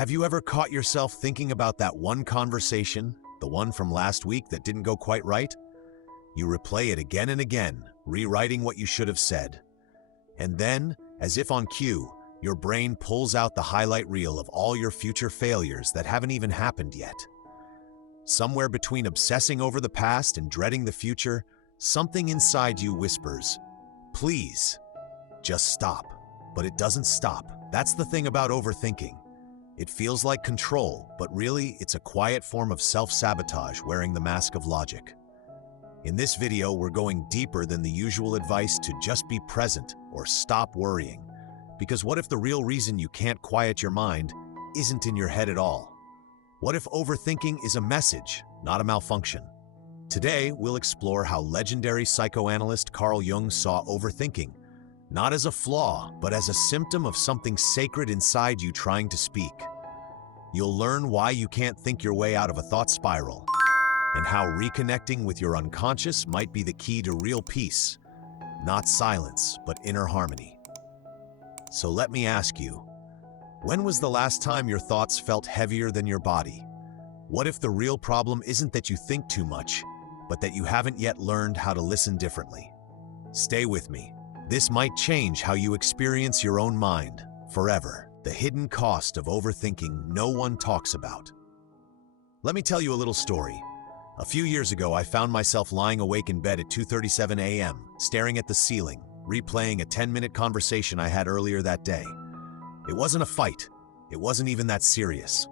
Have you ever caught yourself thinking about that one conversation, the one from last week that didn't go quite right? You replay it again and again, rewriting what you should have said. And then, as if on cue, your brain pulls out the highlight reel of all your future failures that haven't even happened yet. Somewhere between obsessing over the past and dreading the future, something inside you whispers, "Please, just stop." But it doesn't stop. That's the thing about overthinking. It feels like control, but really it's a quiet form of self-sabotage wearing the mask of logic. In this video, we're going deeper than the usual advice to just be present or stop worrying. Because what if the real reason you can't quiet your mind isn't in your head at all? What if overthinking is a message, not a malfunction? Today, we'll explore how legendary psychoanalyst Carl Jung saw overthinking, not as a flaw, but as a symptom of something sacred inside you trying to speak. You'll learn why you can't think your way out of a thought spiral, and how reconnecting with your unconscious might be the key to real peace, not silence, but inner harmony. So let me ask you, when was the last time your thoughts felt heavier than your body? What if the real problem isn't that you think too much, but that you haven't yet learned how to listen differently? Stay with me. This might change how you experience your own mind forever. The hidden cost of overthinking no one talks about. Let me tell you a little story. A few years ago, I found myself lying awake in bed at 2:37 a.m., staring at the ceiling, replaying a 10-minute conversation I had earlier that day. It wasn't a fight. It wasn't even that serious.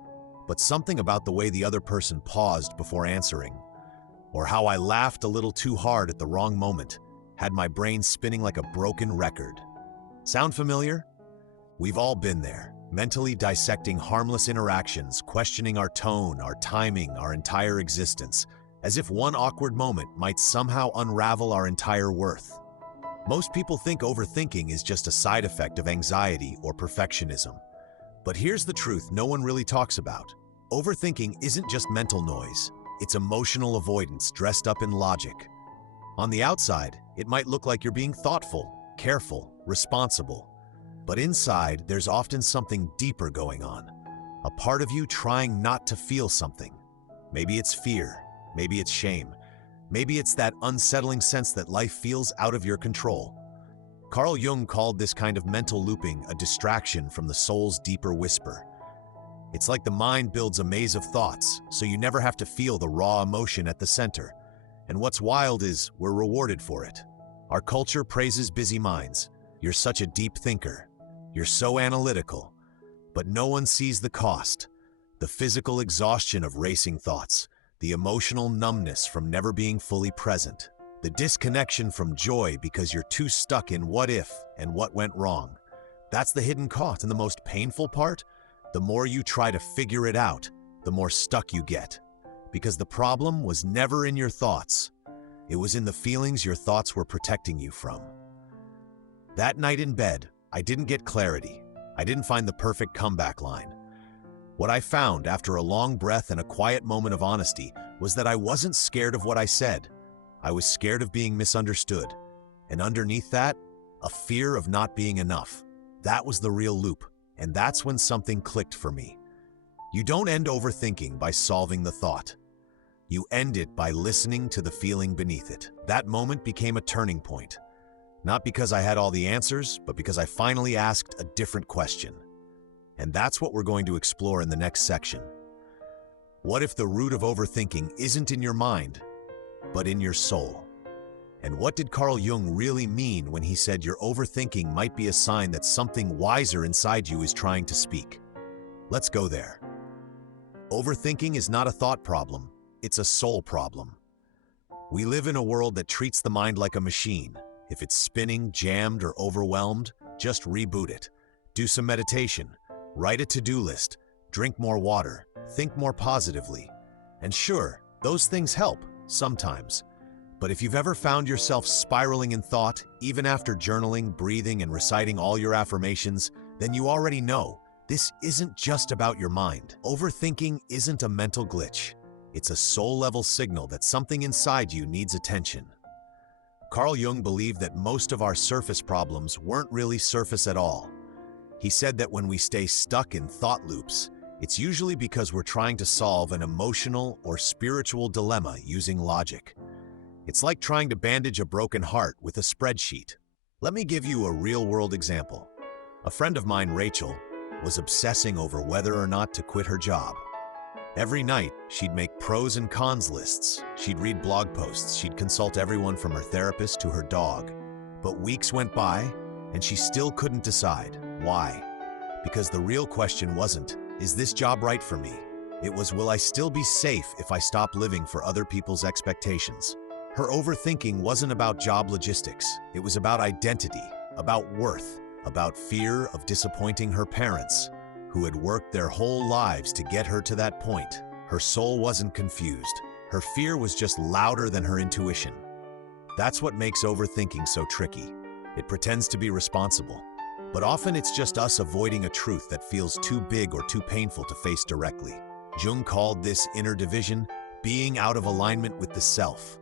But something about the way the other person paused before answering, or how I laughed a little too hard at the wrong moment, had my brain spinning like a broken record. Sound familiar? We've all been there, mentally dissecting harmless interactions, questioning our tone, our timing, our entire existence, as if one awkward moment might somehow unravel our entire worth. Most people think overthinking is just a side effect of anxiety or perfectionism. But here's the truth no one really talks about. Overthinking isn't just mental noise, it's emotional avoidance dressed up in logic. On the outside, it might look like you're being thoughtful, careful, responsible. But inside, there's often something deeper going on. A part of you trying not to feel something. Maybe it's fear, maybe it's shame, maybe it's that unsettling sense that life feels out of your control. Carl Jung called this kind of mental looping a distraction from the soul's deeper whisper. It's like the mind builds a maze of thoughts, so you never have to feel the raw emotion at the center. And what's wild is we're rewarded for it. Our culture praises busy minds. You're such a deep thinker. You're so analytical. But no one sees the cost. The physical exhaustion of racing thoughts. The emotional numbness from never being fully present. The disconnection from joy because you're too stuck in what if and what went wrong. That's the hidden cost, and the most painful part? The more you try to figure it out, the more stuck you get. Because the problem was never in your thoughts. It was in the feelings your thoughts were protecting you from. That night in bed, I didn't get clarity. I didn't find the perfect comeback line. What I found after a long breath and a quiet moment of honesty was that I wasn't scared of what I said. I was scared of being misunderstood. And underneath that, a fear of not being enough. That was the real loop. And that's when something clicked for me. You don't end overthinking by solving the thought. You end it by listening to the feeling beneath it. That moment became a turning point. Not because I had all the answers, but because I finally asked a different question. And that's what we're going to explore in the next section. What if the root of overthinking isn't in your mind, but in your soul? And what did Carl Jung really mean when he said your overthinking might be a sign that something wiser inside you is trying to speak? Let's go there. Overthinking is not a thought problem, it's a soul problem. We live in a world that treats the mind like a machine. If it's spinning, jammed, or overwhelmed, just reboot it. Do some meditation, write a to-do list, drink more water, think more positively. And sure, those things help, sometimes. But if you've ever found yourself spiraling in thought, even after journaling, breathing, and reciting all your affirmations, then you already know this isn't just about your mind. Overthinking isn't a mental glitch. It's a soul-level signal that something inside you needs attention. Carl Jung believed that most of our surface problems weren't really surface at all. He said that when we stay stuck in thought loops, It's usually because we're trying to solve an emotional or spiritual dilemma using logic. It's like trying to bandage a broken heart with a spreadsheet. Let me give you a real-world example. A friend of mine, Rachel, was obsessing over whether or not to quit her job. Every night, she'd make pros and cons lists. She'd read blog posts. She'd consult everyone from her therapist to her dog. But weeks went by, and she still couldn't decide. Why? Because the real question wasn't, is this job right for me? It was, will I still be safe if I stop living for other people's expectations? Her overthinking wasn't about job logistics. It was about identity, about worth, about fear of disappointing her parents, who had worked their whole lives to get her to that point. Her soul wasn't confused. Her fear was just louder than her intuition. That's what makes overthinking so tricky. It pretends to be responsible, but often it's just us avoiding a truth that feels too big or too painful to face directly. Jung called this inner division being out of alignment with the self.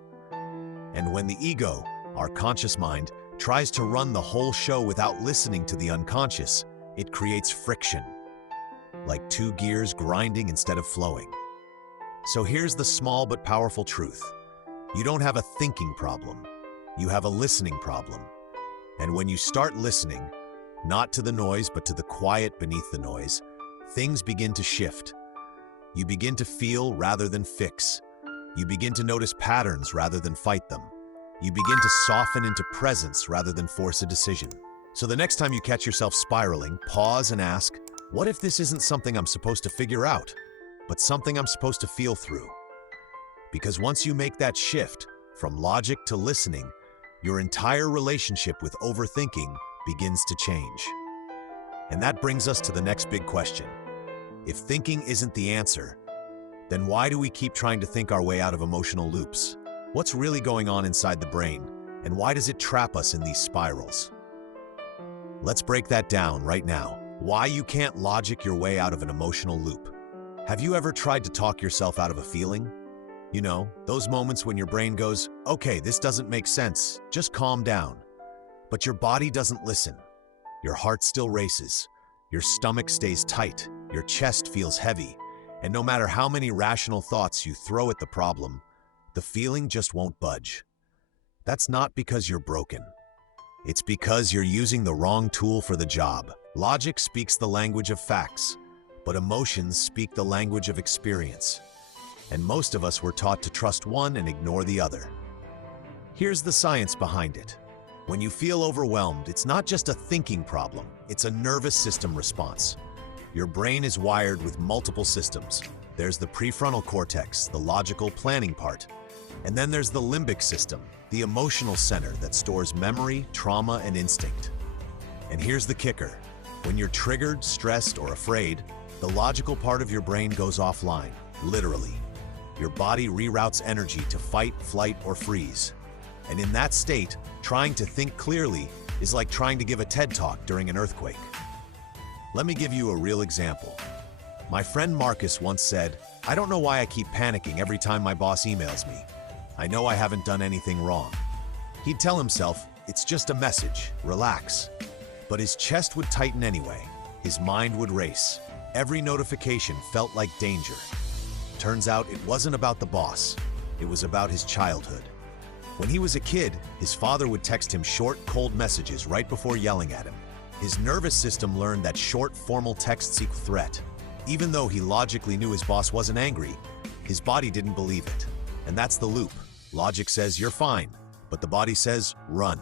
And when the ego, our conscious mind, tries to run the whole show without listening to the unconscious, it creates friction, like two gears grinding instead of flowing. So here's the small but powerful truth. You don't have a thinking problem. You have a listening problem. And when you start listening, not to the noise but to the quiet beneath the noise, things begin to shift. You begin to feel rather than fix. You begin to notice patterns rather than fight them. You begin to soften into presence rather than force a decision. So the next time you catch yourself spiraling, pause and ask, what if this isn't something I'm supposed to figure out, but something I'm supposed to feel through? Because once you make that shift from logic to listening, your entire relationship with overthinking begins to change. And that brings us to the next big question. If thinking isn't the answer, then why do we keep trying to think our way out of emotional loops? What's really going on inside the brain, and why does it trap us in these spirals? Let's break that down right now. Why you can't logic your way out of an emotional loop. Have you ever tried to talk yourself out of a feeling? You know, those moments when your brain goes, okay, this doesn't make sense, just calm down. But your body doesn't listen. Your heart still races. Your stomach stays tight. Your chest feels heavy. And no matter how many rational thoughts you throw at the problem, the feeling just won't budge. That's not because you're broken. It's because you're using the wrong tool for the job. Logic speaks the language of facts, but emotions speak the language of experience. And most of us were taught to trust one and ignore the other. Here's the science behind it. When you feel overwhelmed, it's not just a thinking problem, it's a nervous system response. Your brain is wired with multiple systems. There's the prefrontal cortex, the logical planning part. And then there's the limbic system, the emotional center that stores memory, trauma, and instinct. And here's the kicker. When you're triggered, stressed, or afraid, the logical part of your brain goes offline, literally. Your body reroutes energy to fight, flight, or freeze. And in that state, trying to think clearly is like trying to give a TED Talk during an earthquake. Let me give you a real example. My friend Marcus once said, I don't know why I keep panicking every time my boss emails me. I know I haven't done anything wrong. He'd tell himself, it's just a message, relax. But his chest would tighten anyway. His mind would race. Every notification felt like danger. Turns out it wasn't about the boss. It was about his childhood. When he was a kid, his father would text him short, cold messages right before yelling at him. His nervous system learned that short, formal texts equal threat. Even though he logically knew his boss wasn't angry, his body didn't believe it. And that's the loop. Logic says you're fine, but the body says run.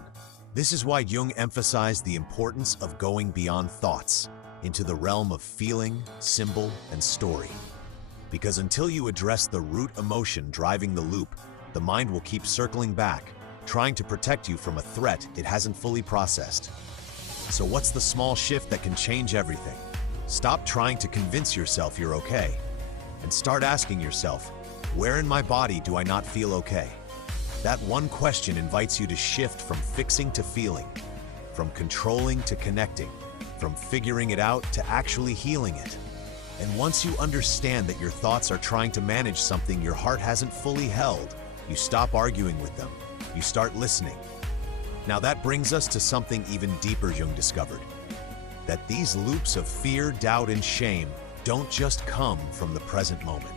This is why Jung emphasized the importance of going beyond thoughts into the realm of feeling, symbol, and story. Because until you address the root emotion driving the loop, the mind will keep circling back, trying to protect you from a threat it hasn't fully processed. So what's the small shift that can change everything? Stop trying to convince yourself you're okay, and start asking yourself, where in my body do I not feel okay? That one question invites you to shift from fixing to feeling, from controlling to connecting, from figuring it out to actually healing it. And once you understand that your thoughts are trying to manage something your heart hasn't fully held, you stop arguing with them. You start listening. Now that brings us to something even deeper Jung discovered. That these loops of fear, doubt, and shame don't just come from the present moment.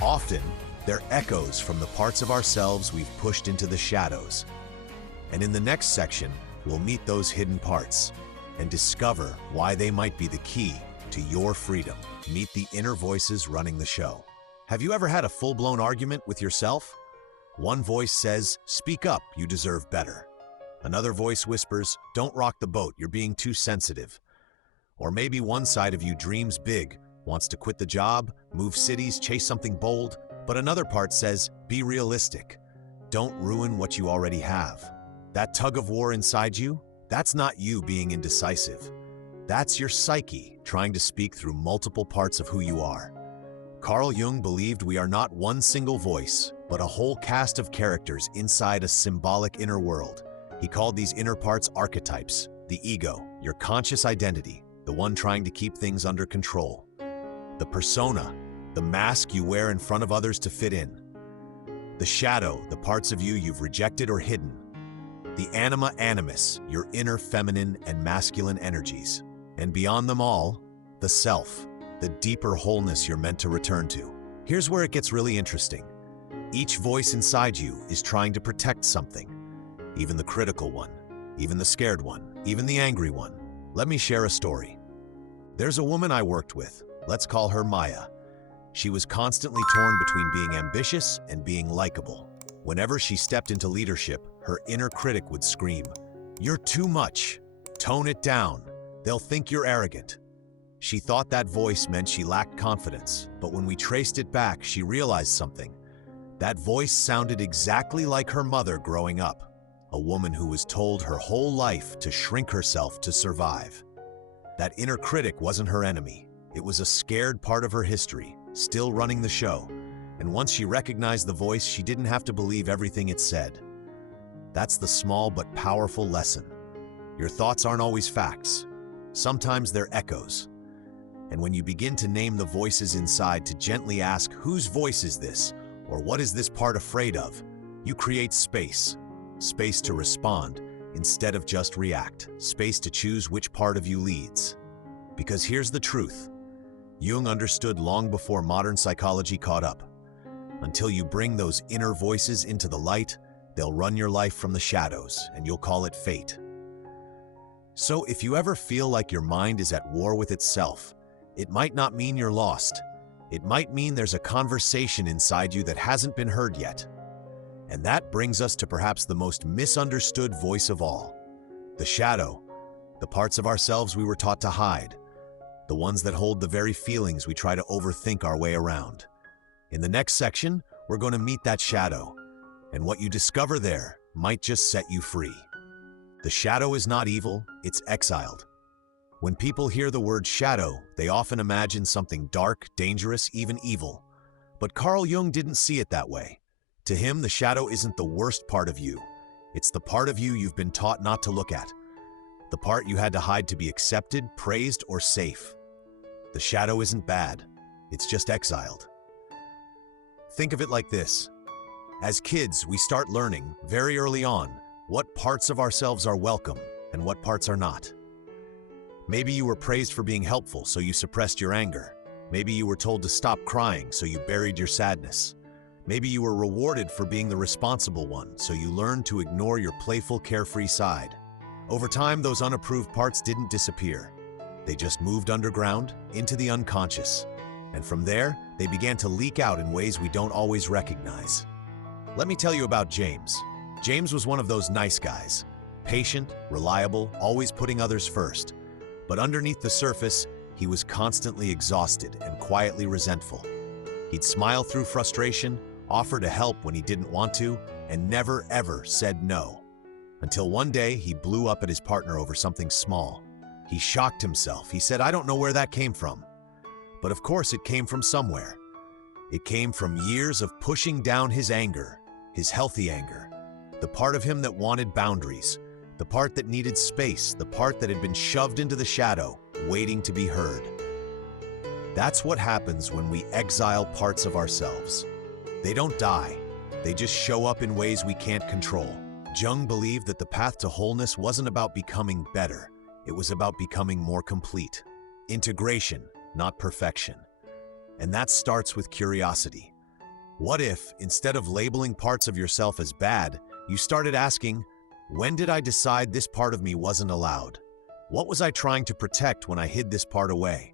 Often, they're echoes from the parts of ourselves we've pushed into the shadows. And in the next section, we'll meet those hidden parts and discover why they might be the key to your freedom. Meet the inner voices running the show. Have you ever had a full-blown argument with yourself? One voice says, "Speak up, you deserve better." Another voice whispers, "Don't rock the boat, you're being too sensitive." Or maybe one side of you dreams big, wants to quit the job, move cities, chase something bold, but another part says, "Be realistic. Don't ruin what you already have." That tug of war inside you, that's not you being indecisive. That's your psyche trying to speak through multiple parts of who you are. Carl Jung believed we are not one single voice, but a whole cast of characters inside a symbolic inner world. He called these inner parts archetypes: the ego, your conscious identity, the one trying to keep things under control; the persona, the mask you wear in front of others to fit in; the shadow, the parts of you you've rejected or hidden; the anima animus, your inner feminine and masculine energies; and beyond them all, the self, the deeper wholeness you're meant to return to. Here's where it gets really interesting. Each voice inside you is trying to protect something. Even the critical one, even the scared one, even the angry one. Let me share a story. There's a woman I worked with. Let's call her Maya. She was constantly torn between being ambitious and being likable. Whenever she stepped into leadership, her inner critic would scream, "You're too much. Tone it down. They'll think you're arrogant." She thought that voice meant she lacked confidence, but when we traced it back, she realized something. That voice sounded exactly like her mother growing up, a woman who was told her whole life to shrink herself to survive. That inner critic wasn't her enemy. It was a scared part of her history, still running the show. And once she recognized the voice, she didn't have to believe everything it said. That's the small but powerful lesson. Your thoughts aren't always facts. Sometimes they're echoes. And when you begin to name the voices inside, to gently ask, "Whose voice is this?" or "What is this part afraid of?" you create space. Space to respond instead of just react. Space to choose which part of you leads. Because here's the truth. Jung understood long before modern psychology caught up. Until you bring those inner voices into the light, they'll run your life from the shadows, and you'll call it fate. So if you ever feel like your mind is at war with itself, it might not mean you're lost. It might mean there's a conversation inside you that hasn't been heard yet. And that brings us to perhaps the most misunderstood voice of all. The shadow, the parts of ourselves we were taught to hide, the ones that hold the very feelings we try to overthink our way around. In the next section, we're going to meet that shadow, and what you discover there might just set you free. The shadow is not evil, it's exiled. When people hear the word shadow, they often imagine something dark, dangerous, even evil. But Carl Jung didn't see it that way. To him, the shadow isn't the worst part of you. It's the part of you you've been taught not to look at. The part you had to hide to be accepted, praised, or safe. The shadow isn't bad. It's just exiled. Think of it like this. As kids, we start learning, very early on, what parts of ourselves are welcome and what parts are not. Maybe you were praised for being helpful, so you suppressed your anger. Maybe you were told to stop crying, so you buried your sadness. Maybe you were rewarded for being the responsible one, so you learned to ignore your playful, carefree side. Over time, those unapproved parts didn't disappear. They just moved underground, into the unconscious. And from there, they began to leak out in ways we don't always recognize. Let me tell you about James. James was one of those nice guys. Patient, reliable, always putting others first. But underneath the surface, he was constantly exhausted and quietly resentful. He'd smile through frustration, offer to help when he didn't want to, and never ever said no. Until one day, he blew up at his partner over something small. He shocked himself. He said, "I don't know where that came from." But of course it came from somewhere. It came from years of pushing down his anger, his healthy anger, the part of him that wanted boundaries, the part that needed space, the part that had been shoved into the shadow, waiting to be heard. That's what happens when we exile parts of ourselves. They don't die. They just show up in ways we can't control. Jung believed that the path to wholeness wasn't about becoming better. It was about becoming more complete. Integration, not perfection. And that starts with curiosity. What if, instead of labeling parts of yourself as bad, you started asking, when did I decide this part of me wasn't allowed? What was I trying to protect when I hid this part away?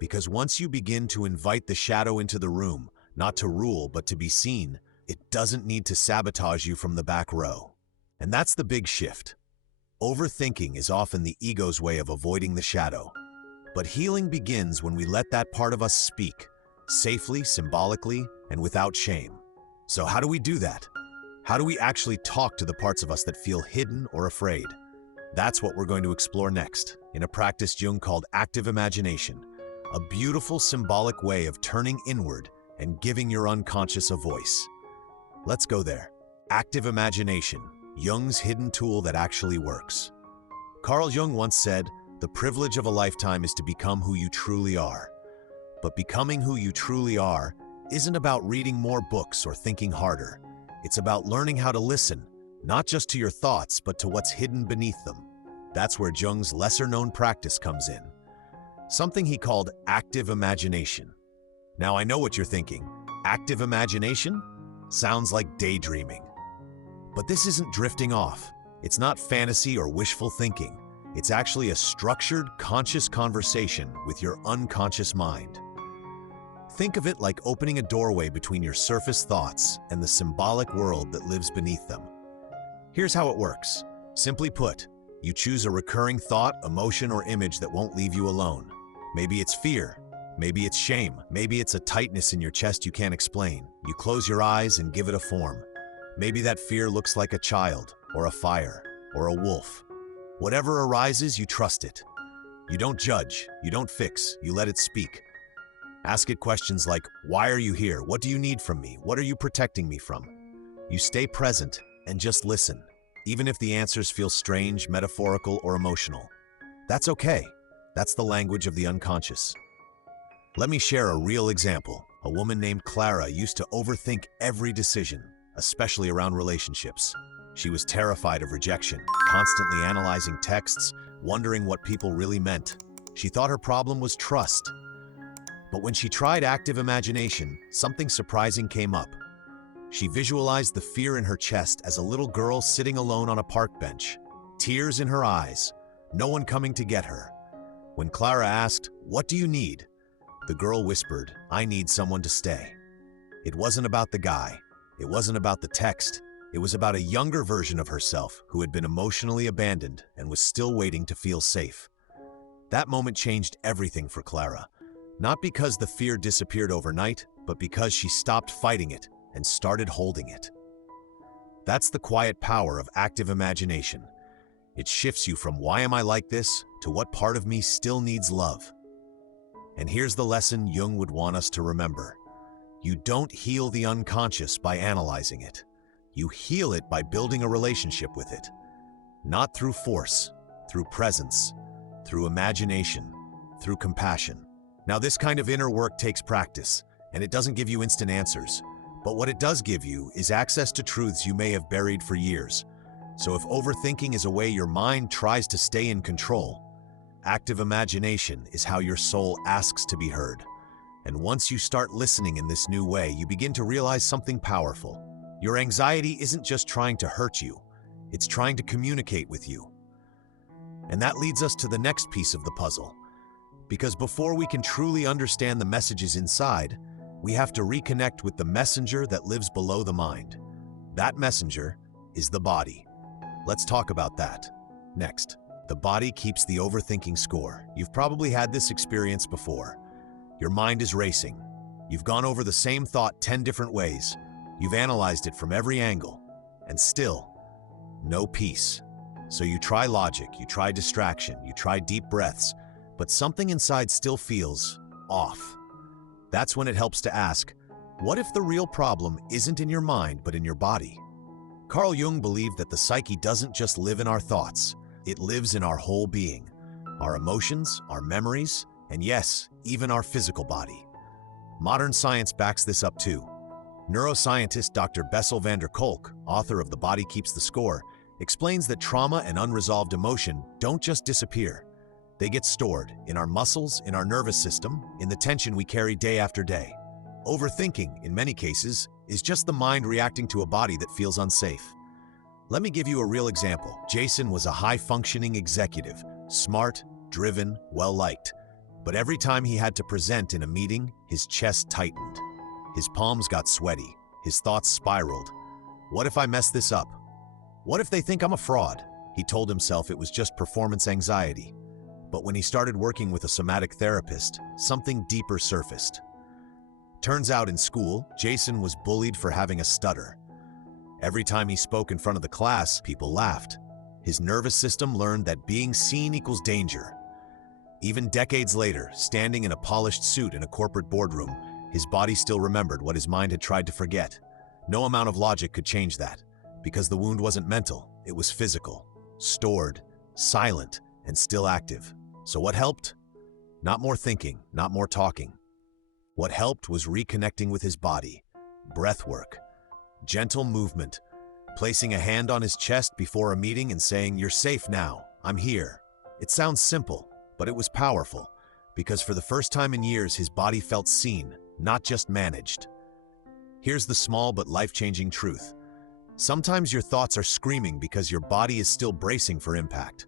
Because once you begin to invite the shadow into the room, not to rule but to be seen, it doesn't need to sabotage you from the back row. And that's the big shift. Overthinking is often the ego's way of avoiding the shadow. But healing begins when we let that part of us speak, safely, symbolically, and without shame. So how do we do that? How do we actually talk to the parts of us that feel hidden or afraid? That's what we're going to explore next, in a practice Jung called active imagination, a beautiful symbolic way of turning inward and giving your unconscious a voice. Let's go there. Active imagination, Jung's hidden tool that actually works. Carl Jung once said, "The privilege of a lifetime is to become who you truly are." But becoming who you truly are isn't about reading more books or thinking harder. It's about learning how to listen, not just to your thoughts, but to what's hidden beneath them. That's where Jung's lesser-known practice comes in, something he called active imagination. Now I know what you're thinking. Active imagination? Sounds like daydreaming. But this isn't drifting off. It's not fantasy or wishful thinking. It's actually a structured, conscious conversation with your unconscious mind. Think of it like opening a doorway between your surface thoughts and the symbolic world that lives beneath them. Here's how it works. Simply put, you choose a recurring thought, emotion, or image that won't leave you alone. Maybe it's fear. Maybe it's shame. Maybe it's a tightness in your chest you can't explain. You close your eyes and give it a form. Maybe that fear looks like a child, or a fire, or a wolf. Whatever arises, you trust it. You don't judge, you don't fix, you let it speak. Ask it questions like, why are you here? What do you need from me? What are you protecting me from? You stay present and just listen, even if the answers feel strange, metaphorical, or emotional. That's okay. That's the language of the unconscious. Let me share a real example. A woman named Clara used to overthink every decision, especially around relationships. She was terrified of rejection, constantly analyzing texts, wondering what people really meant. She thought her problem was trust. But when she tried active imagination, something surprising came up. She visualized the fear in her chest as a little girl sitting alone on a park bench, tears in her eyes, no one coming to get her. When Clara asked, "What do you need?" the girl whispered, "I need someone to stay." It wasn't about the guy. It wasn't about the text. It was about a younger version of herself who had been emotionally abandoned and was still waiting to feel safe. That moment changed everything for Clara. Not because the fear disappeared overnight, but because she stopped fighting it and started holding it. That's the quiet power of active imagination. It shifts you from "why am I like this?" to "what part of me still needs love?" And here's the lesson Jung would want us to remember. You don't heal the unconscious by analyzing it. You heal it by building a relationship with it. Not through force, through presence, through imagination, through compassion. Now, this kind of inner work takes practice, and it doesn't give you instant answers. But what it does give you is access to truths you may have buried for years. So if overthinking is a way your mind tries to stay in control, active imagination is how your soul asks to be heard. And once you start listening in this new way, you begin to realize something powerful. Your anxiety isn't just trying to hurt you, it's trying to communicate with you. And that leads us to the next piece of the puzzle. Because before we can truly understand the messages inside, we have to reconnect with the messenger that lives below the mind. That messenger is the body. Let's talk about that. Next, the body keeps the overthinking score. You've probably had this experience before. Your mind is racing. You've gone over the same thought 10 different ways. You've analyzed it from every angle, and still, no peace. So you try logic, you try distraction, you try deep breaths, but something inside still feels off. That's when it helps to ask, what if the real problem isn't in your mind, but in your body? Carl Jung believed that the psyche doesn't just live in our thoughts, it lives in our whole being, our emotions, our memories, and yes, even our physical body. Modern science backs this up too. Neuroscientist Dr. Bessel van der Kolk, author of The Body Keeps the Score, explains that trauma and unresolved emotion don't just disappear. They get stored in our muscles, in our nervous system, in the tension we carry day after day. Overthinking, in many cases, is just the mind reacting to a body that feels unsafe. Let me give you a real example. Jason was a high-functioning executive, smart, driven, well-liked. But every time he had to present in a meeting, his chest tightened. His palms got sweaty. His thoughts spiraled. What if I mess this up? What if they think I'm a fraud? He told himself it was just performance anxiety. But when he started working with a somatic therapist, something deeper surfaced. Turns out in school, Jason was bullied for having a stutter. Every time he spoke in front of the class, people laughed. His nervous system learned that being seen equals danger. Even decades later, standing in a polished suit in a corporate boardroom, his body still remembered what his mind had tried to forget. No amount of logic could change that, because the wound wasn't mental, it was physical, stored, silent, and still active. So what helped? Not more thinking, not more talking. What helped was reconnecting with his body, breath work, gentle movement, placing a hand on his chest before a meeting and saying, "You're safe now, I'm here." It sounds simple, but it was powerful, because for the first time in years his body felt seen, not just managed. Here's the small but life-changing truth. Sometimes your thoughts are screaming because your body is still bracing for impact.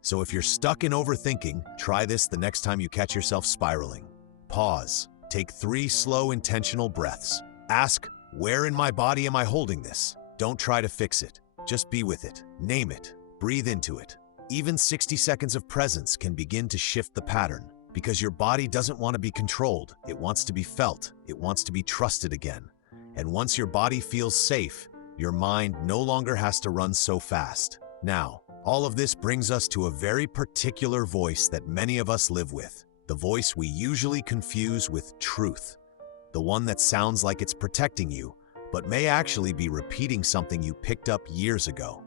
So if you're stuck in overthinking, try this the next time you catch yourself spiraling. Pause. Take 3 slow, intentional breaths. Ask, where in my body am I holding this? Don't try to fix it. Just be with it. Name it. Breathe into it. Even 60 seconds of presence can begin to shift the pattern, because your body doesn't want to be controlled. It wants to be felt. It wants to be trusted again. And once your body feels safe, your mind no longer has to run so fast. Now, all of this brings us to a very particular voice that many of us live with. The voice we usually confuse with truth. The one that sounds like it's protecting you, but may actually be repeating something you picked up years ago.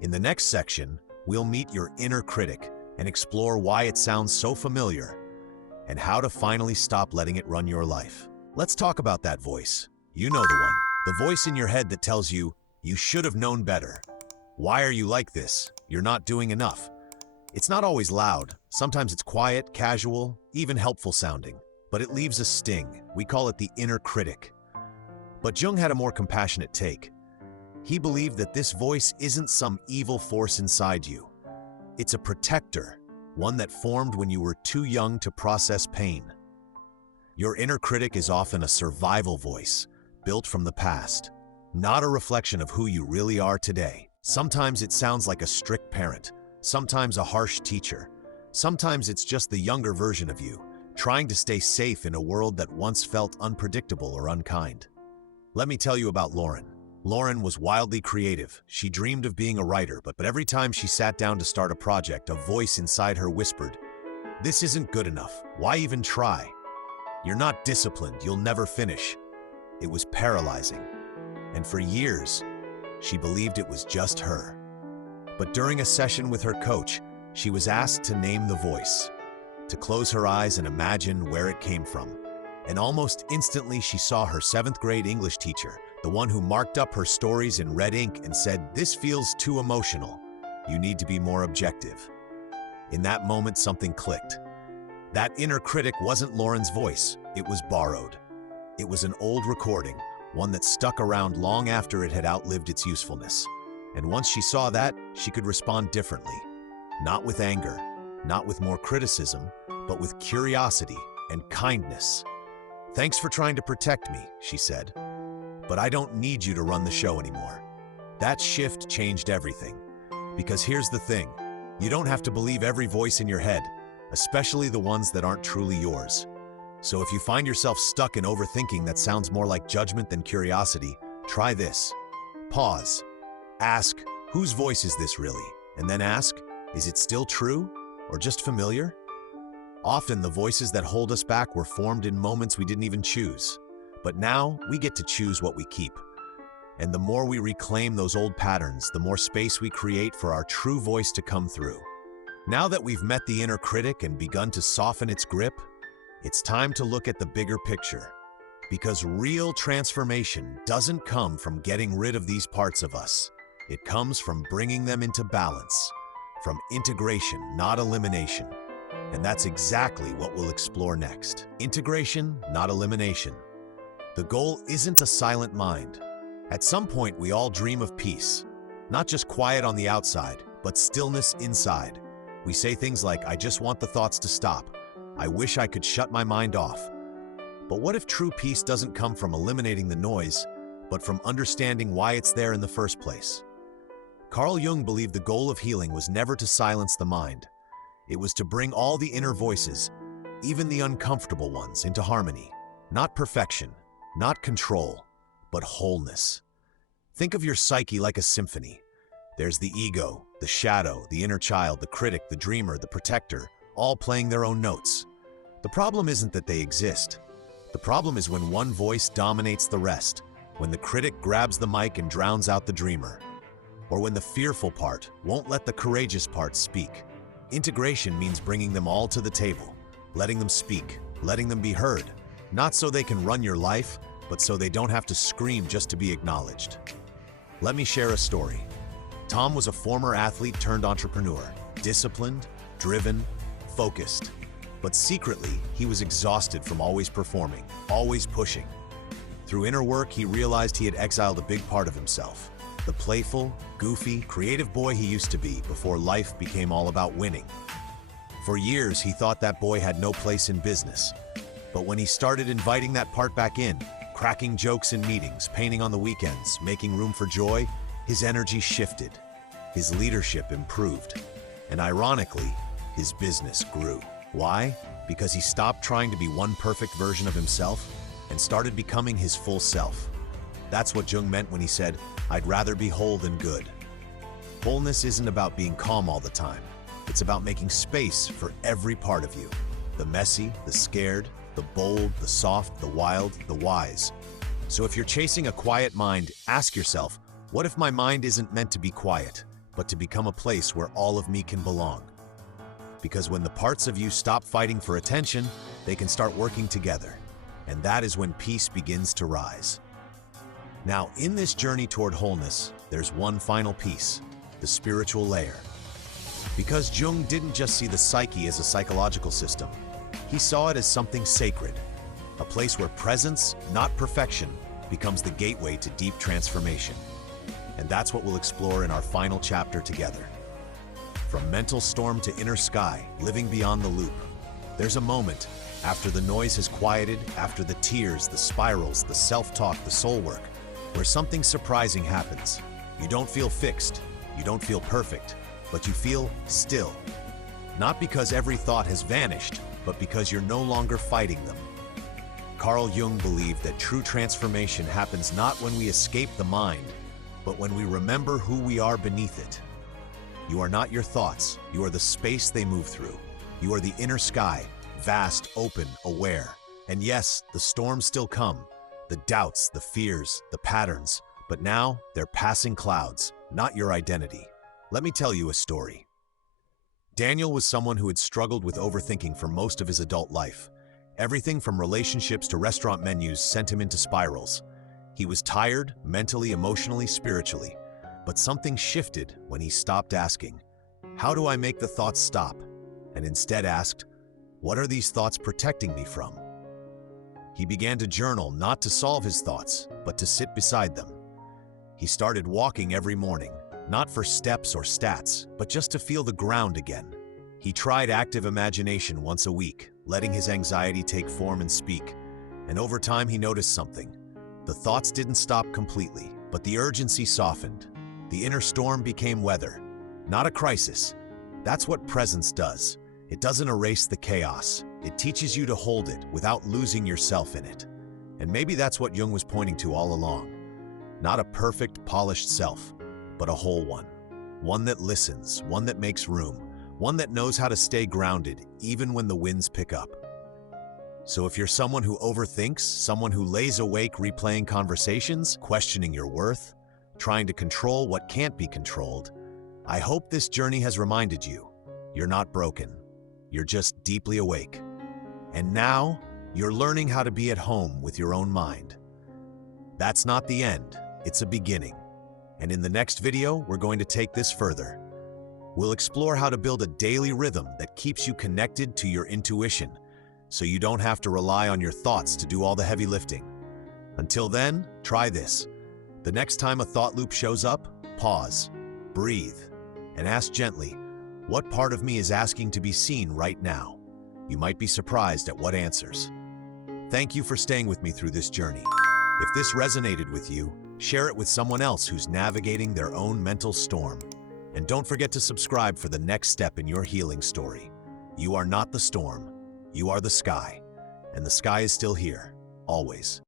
In the next section, we'll meet your inner critic and explore why it sounds so familiar and how to finally stop letting it run your life. Let's talk about that voice. You know the one. The voice in your head that tells you, you should have known better. Why are you like this? You're not doing enough. It's not always loud. Sometimes it's quiet, casual, even helpful sounding. But it leaves a sting. We call it the inner critic. But Jung had a more compassionate take. He believed that this voice isn't some evil force inside you. It's a protector, one that formed when you were too young to process pain. Your inner critic is often a survival voice, built from the past, not a reflection of who you really are today. Sometimes it sounds like a strict parent, sometimes a harsh teacher. Sometimes it's just the younger version of you, trying to stay safe in a world that once felt unpredictable or unkind. Let me tell you about Lauren. Lauren was wildly creative. She dreamed of being a writer, but every time she sat down to start a project, a voice inside her whispered, "This isn't good enough. Why even try? You're not disciplined. You'll never finish." It was paralyzing. And for years, she believed it was just her. But during a session with her coach, she was asked to name the voice, to close her eyes and imagine where it came from. And almost instantly, she saw her 7th grade English teacher, the one who marked up her stories in red ink and said, "This feels too emotional. You need to be more objective." In that moment, something clicked. That inner critic wasn't Lauren's voice. It was borrowed. It was an old recording, one that stuck around long after it had outlived its usefulness. And once she saw that, she could respond differently. Not with anger, not with more criticism, but with curiosity and kindness. "Thanks for trying to protect me," she said. "But I don't need you to run the show anymore." That shift changed everything. Because here's the thing, you don't have to believe every voice in your head, especially the ones that aren't truly yours. So if you find yourself stuck in overthinking that sounds more like judgment than curiosity, try this. Pause. Ask, whose voice is this really? And then ask, is it still true or just familiar? Often the voices that hold us back were formed in moments we didn't even choose. But now we get to choose what we keep. And the more we reclaim those old patterns, the more space we create for our true voice to come through. Now that we've met the inner critic and begun to soften its grip, it's time to look at the bigger picture. Because real transformation doesn't come from getting rid of these parts of us. It comes from bringing them into balance. from integration, not elimination. And that's exactly what we'll explore next. Integration, not elimination. The goal isn't a silent mind. At some point, we all dream of peace. Not just quiet on the outside, but stillness inside. We say things like, I just want the thoughts to stop. I wish I could shut my mind off. But what if true peace doesn't come from eliminating the noise, but from understanding why it's there in the first place? Carl Jung believed the goal of healing was never to silence the mind. It was to bring all the inner voices, even the uncomfortable ones, into harmony. Not perfection, not control, but wholeness. Think of your psyche like a symphony. There's the ego, the shadow, the inner child, the critic, the dreamer, the protector, all playing their own notes. The problem isn't that they exist. The problem is when one voice dominates the rest, when the critic grabs the mic and drowns out the dreamer, or when the fearful part won't let the courageous part speak. Integration means bringing them all to the table, letting them speak, letting them be heard, not so they can run your life, but so they don't have to scream just to be acknowledged. Let me share a story. Tom was a former athlete turned entrepreneur, disciplined, driven, focused. But secretly, he was exhausted from always performing, always pushing. Through inner work, he realized he had exiled a big part of himself. The playful, goofy, creative boy he used to be before life became all about winning. For years, he thought that boy had no place in business. But when he started inviting that part back in, cracking jokes in meetings, painting on the weekends, making room for joy, his energy shifted. His leadership improved. And ironically, his business grew. Why? Because he stopped trying to be one perfect version of himself and started becoming his full self. That's what Jung meant when he said, I'd rather be whole than good. Wholeness isn't about being calm all the time. It's about making space for every part of you. The messy, the scared, the bold, the soft, the wild, the wise. So if you're chasing a quiet mind, ask yourself, what if my mind isn't meant to be quiet, but to become a place where all of me can belong? Because when the parts of you stop fighting for attention, they can start working together. And that is when peace begins to rise. Now, in this journey toward wholeness, there's one final piece, the spiritual layer. Because Jung didn't just see the psyche as a psychological system, he saw it as something sacred, a place where presence, not perfection, becomes the gateway to deep transformation. And that's what we'll explore in our final chapter together. From mental storm to inner sky, living beyond the loop. There's a moment, after the noise has quieted, after the tears, the spirals, the self-talk, the soul work, where something surprising happens. You don't feel fixed, you don't feel perfect, but you feel still. Not because every thought has vanished, but because you're no longer fighting them. Carl Jung believed that true transformation happens not when we escape the mind, but when we remember who we are beneath it. You are not your thoughts, you are the space they move through. You are the inner sky, vast, open, aware. And yes, the storms still come, the doubts, the fears, the patterns, but now they're passing clouds, not your identity. Let me tell you a story. Daniel was someone who had struggled with overthinking for most of his adult life. Everything from relationships to restaurant menus sent him into spirals. He was tired, mentally, emotionally, spiritually. But something shifted when he stopped asking, how do I make the thoughts stop? And instead asked, what are these thoughts protecting me from? He began to journal, not to solve his thoughts, but to sit beside them. He started walking every morning, not for steps or stats, but just to feel the ground again. He tried active imagination once a week, letting his anxiety take form and speak. And over time he noticed something. The thoughts didn't stop completely, but the urgency softened. The inner storm became weather, not a crisis. That's what presence does. It doesn't erase the chaos. It teaches you to hold it without losing yourself in it. And maybe that's what Jung was pointing to all along. Not a perfect, polished self, but a whole one. One that listens, one that makes room, one that knows how to stay grounded even when the winds pick up. So if you're someone who overthinks, someone who lays awake replaying conversations, questioning your worth, trying to control what can't be controlled, I hope this journey has reminded you, you're not broken. You're just deeply awake. And now, you're learning how to be at home with your own mind. That's not the end, it's a beginning. And in the next video, we're going to take this further. We'll explore how to build a daily rhythm that keeps you connected to your intuition, so you don't have to rely on your thoughts to do all the heavy lifting. Until then, try this. The next time a thought loop shows up, pause, breathe, and ask gently, what part of me is asking to be seen right now? You might be surprised at what answers. Thank you for staying with me through this journey. If this resonated with you, share it with someone else who's navigating their own mental storm. And don't forget to subscribe for the next step in your healing story. You are not the storm. You are the sky. And the sky is still here, always.